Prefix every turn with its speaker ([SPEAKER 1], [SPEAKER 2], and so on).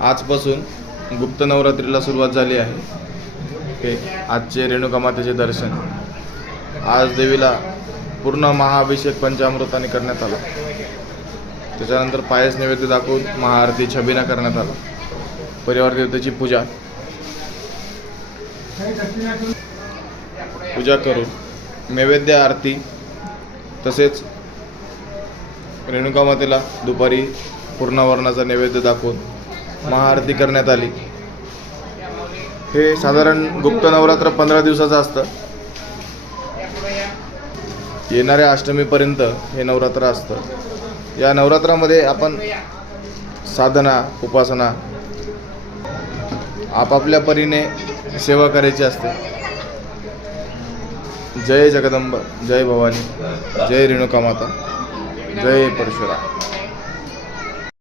[SPEAKER 1] आजपासून गुप्त नवरात्रीला सुरुवात झाली आहे. आजचे रेणुका मातेचे दर्शन. आज देवीला पूर्ण महाअभिषेक पंचामृताने करण्यात आला. त्याच्यानंतर पायस नैवेद्य दाखवून महाआरती छबिना करण्यात आला. परिवार देवतेची पूजा. पूजा करून नैवेद्य आरती तसेच रेणुका मातेला दुपारी पूर्णावरणाचा नैवेद्य दाखवून महाआरती करण्यात आली. हे साधारण गुप्त नवरात्र पंधरा दिवसाचं असतं. येणाऱ्या अष्टमीपर्यंत हे नवरात्र असतं. या नवरात्रामध्ये आपण साधना उपासना आपापल्या परीने सेवा करायची असते. जय जगदंब जय भवानी जय रेणुका माता जय परशुराम